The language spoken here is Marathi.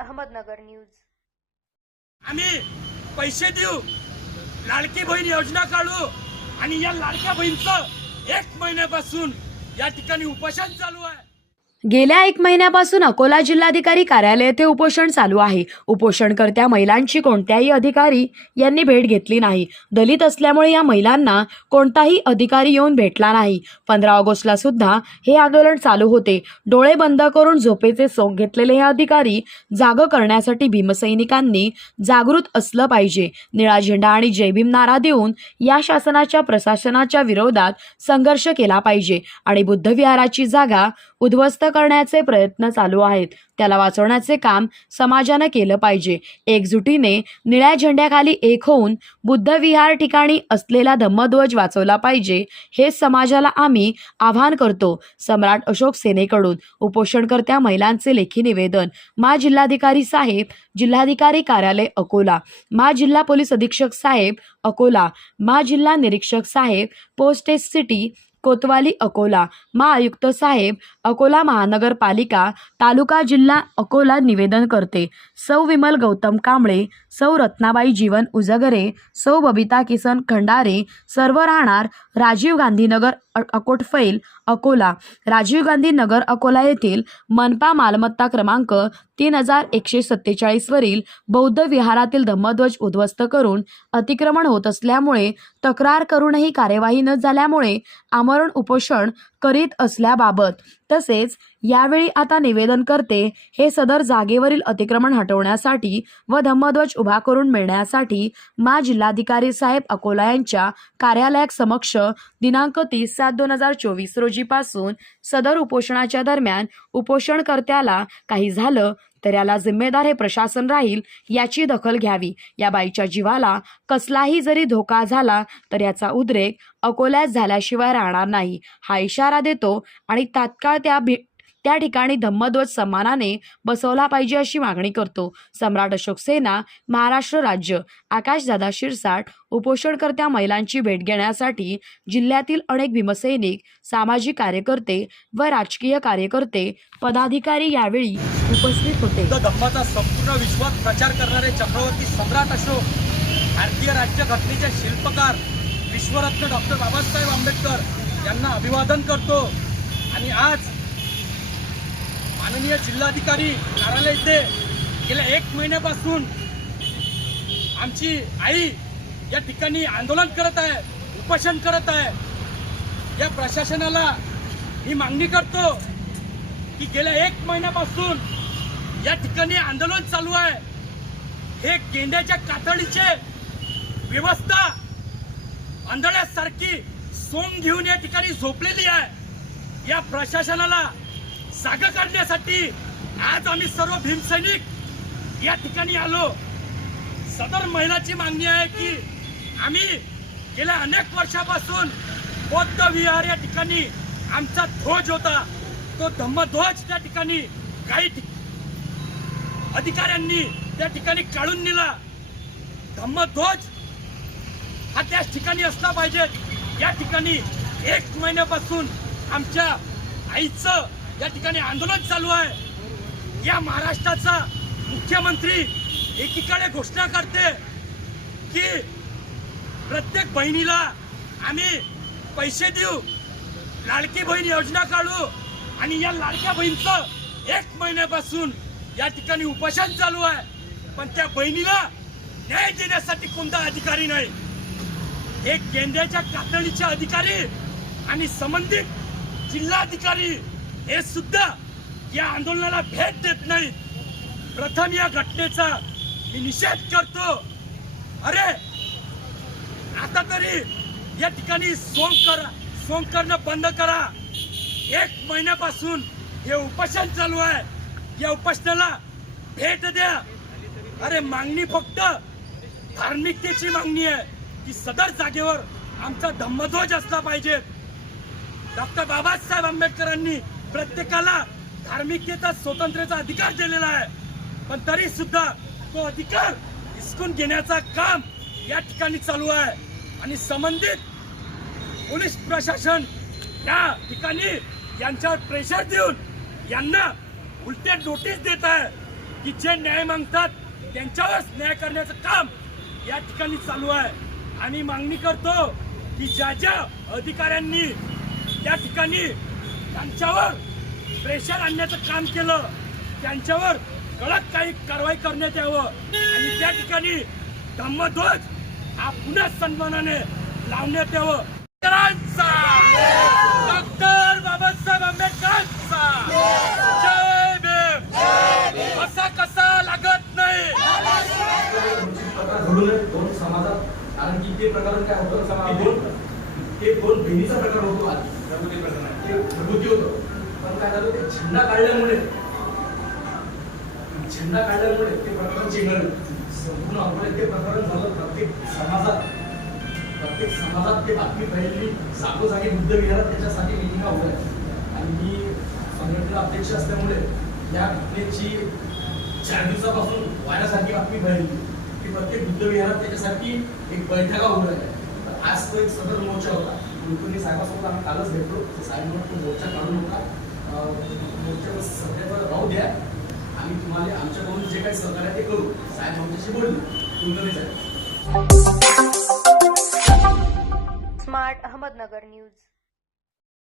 अहमदनगर न्यूज. आम्ही पैसे देऊ. लाडकी बहीण योजना काढू. आणि या लाडक्या बहीणचं एक महिन्यापासून या ठिकाणी उपोषण चालू आहे. गेल्या एक महिन्यापासून अकोला जिल्हाधिकारी कार्यालय येथे उपोषण चालू आहे. उपोषणकर्त्या महिलांची कोणत्याही अधिकारी यांनी भेट घेतली नाही. दलित असल्यामुळे या महिलांना कोणताही अधिकारी येऊन भेटला नाही. पंधरा ऑगस्टला सुद्धा हे आंदोलन चालू होते. डोळे बंद करून झोपेचे सोंग घेतलेले हे अधिकारी जाग करण्यासाठी भीमसैनिकांनी जागृत असलं पाहिजे. निळा झेंडा आणि जयभीम नारा देऊन या शासनाच्या प्रशासनाच्या विरोधात संघर्ष केला पाहिजे आणि बुद्धविहाराची जागा उद्ध्वस्त करण्याचे प्रयत्न चालू आहेत. त्याला वाचवण्याचे काम समाजानं केलं पाहिजे. एकजुटीने निळ्या झेंड्याखाली एक होऊन बुद्धविहार ठिकाणी असलेला धम्मध्वज वाचवला पाहिजे हे समाजाला आम्ही आवाहन करतो सम्राट अशोक सेनेकडून. उपोषणकर्त्या महिलांचे लेखी निवेदन. मा जिल्हाधिकारी साहेब जिल्हाधिकारी कार्यालय अकोला. मा जिल्हा पोलीस अधीक्षक साहेब अकोला. मा जिल्हा निरीक्षक साहेब पोस्टेस सिटी कोतवाली अकोला. मा आयुक्त साहेब अकोला महानगरपालिका तालुका जिल्हा अकोला निवेदन करते. सौ विमल गौतम कांबळे सौ रत्नाबाई जीवन उजगरे सौ बबिता किसन खंडारे सर्व राहणार राजीव गांधी नगर फैल अकोला. राजीव गांधी नगर अकोला येथील मनपा मालमत्ता क्रमांक तीन हजार एकशे सत्तेचाळीसवरील बौद्ध विहारातील धम्मध्वज उद्ध्वस्त करून अतिक्रमण होत असल्यामुळे तक्रार करूनही कार्यवाही न झाल्यामुळे आम आमरण उपोषण करीत असल्याबाबत तसेच यावेळी आता निवेदन करते हे सदर जागेवरील अतिक्रमण हटवण्यासाठी व धम्मध्वज उभा करून मिळण्यासाठी मा जिल्हाधिकारी साहेब अकोला यांच्या कार्यालयात समक्ष दिनांक तीस सात दोन हजार चोवीस रोजीपासून सदर उपोषणाच्या दरम्यान उपोषणकर्त्याला काही झालं तर याला जिम्मेदार हे प्रशासन राहील याची दखल घ्यावी. या बाईच्या जीवाला कसलाही जरी धोका झाला तर याचा उद्रेक अकोल्यात झाल्याशिवाय राहणार नाही. हा इशारा देतो आणि तात्काळ त्या भि त्या ठिकाणी धम्मध्वज सन्मानाने बसवला पाहिजे अशी मागणी करतो. सम्राट अशोक सेना महाराष्ट्र राज्य आकाशदादा शिरसाट उपोषणकर्त्या महिलांची भेट घेण्यासाठी जिल्ह्यातील अनेक भीमसैनिक सामाजिक कार्यकर्ते व राजकीय कार्यकर्ते पदाधिकारी यावेळी उपस्थित होते. धम्माचा संपूर्ण विश्वात प्रचार करणारे चक्रवर्ती सम्राट अशोक भारतीय राज्यघटनेचे शिल्पकार विश्वरत्न डॉक्टर बाबासाहेब आंबेडकर यांना अभिवादन करतो. आणि आज माननीय जिल्हाधिकारी कार्यालय इथे गेल्या एक महिन्यापासून आमची आई या ठिकाणी आंदोलन करत आहे उपोषण करत आहे. या प्रशासनाला ही मागणी करतो की गेल्या एक महिन्यापासून या ठिकाणी आंदोलन चालू आहे. हे गेंड्याच्या कातडीचे व्यवस्था आंधळ्यासारखी सोंग घेऊन या ठिकाणी झोपलेली आहे. या प्रशासनाला जागा काढण्यासाठी आज आम्ही सर्व भीमसैनिक या ठिकाणी आलो. सदर महिलाची मागणी आहे की आम्ही गेल्या अनेक वर्षापासून बौद्ध विहार या ठिकाणी आमचा ध्वज होता. तो धम्मध्वज त्या ठिकाणी काही अधिकाऱ्यांनी त्या ठिकाणी काढून नेला. धम्मध्वज हा त्याच ठिकाणी असला पाहिजे. या ठिकाणी एक महिन्यापासून आमच्या आईचं या ठिकाणी आंदोलन चालू आहे. या महाराष्ट्राचा मुख्यमंत्री एकीकडे घोषणा करते की प्रत्येक बहिणीला आम्ही पैसे देऊ लाडकी बहीण योजना काढू आणि या लाडक्या बहीणचं एक महिन्यापासून या ठिकाणी उपोषण चालू आहे. पण त्या बहिणीला न्याय देण्यासाठी कोणता अधिकारी नाही. एक केंद्राच्या कातडीचे अधिकारी आणि संबंधित जिल्हाधिकारी हे सुद्धा या आंदोलनाला भेट देत नाहीत प्रथम या घटनेचा मी निषेध करतो. अरे आता तरी या ठिकाणी सोंग करा सोंग करणं बंद करा. एक महिन्यापासून हे उपोषण चालू आहे. या उपोषणाला भेट द्या. अरे मागणी फक्त धार्मिकतेची मागणी आहे की सदर जागेवर आमचा धम्मध्वज असला पाहिजे. डॉक्टर बाबासाहेब आंबेडकरांनी प्रत्येकाला धार्मिकतेचा स्वातंत्र्याचा अधिकार दिलेला आहे. पण तरी सुद्धा तो अधिकार हिसकून घेण्याचा काम या ठिकाणी चालू आहे. आणि संबंधित पोलीस प्रशासन या ठिकाणी यांच्यावर प्रेशर देऊन यांना उलटे नोटीस देत आहे की जे न्याय मागतात त्यांच्यावरच न्याय करण्याचं काम या ठिकाणी चालू आहे. आणि मागणी करतो की ज्या ज्या अधिकाऱ्यांनी त्या ठिकाणी त्यांच्यावर प्रेशर आणण्याचं काम केलं. त्यांच्यावर कडक काही कारवाई करण्यात यावं. आणि त्या ठिकाणी धम्मध्वज हा पुन्हा सन्मानाने लावण्यात यावं. डॉक्टर बाबासाहेब आंबेडकरांचा! जय भीम! असा कसा लागत नाही? दोन समाजात कारण की ते प्रकरण काय होतं? ते दोन बहिणीचा प्रकार होतो आधी घरगुती प्रकरण ते घरगुती होतं. पण काय झालं ते झेंडा काढल्यामुळे. झेंडा काढल्यामुळे ते प्रकरण चिघळलं संपूर्ण अकोल्यात ते प्रकरण झालं. प्रत्येक समाजात प्रत्येक समाजात ते बातमी फैलली जागोजागी बुद्ध विहारात त्याच्यासाठी मिटिंगा होत्या आणि मी संघटनेला अध्यक्ष असल्यामुळे या घटनेची चार दिवसापासून वाऱ्यासारखी बातमी फैलली की प्रत्येक बुद्ध विहारात त्याच्यासाठी एक बैठका होऊ आहे. आज तो एक सदर मोर्चा होता. कुलकर्णी साहेबासोबत आम्ही कालच भेटलो. साहेब म्हणून तो मोर्चा काढू नका. अं, मोर्चावर सध्याचं राहू द्या. आम्ही तुम्हाला आमच्याकडून जे काही सहकार्य ते करू. साहेब आमच्याशी बोललो. कुलकर्णी साहेब स्मार्ट अहमदनगर न्यूज.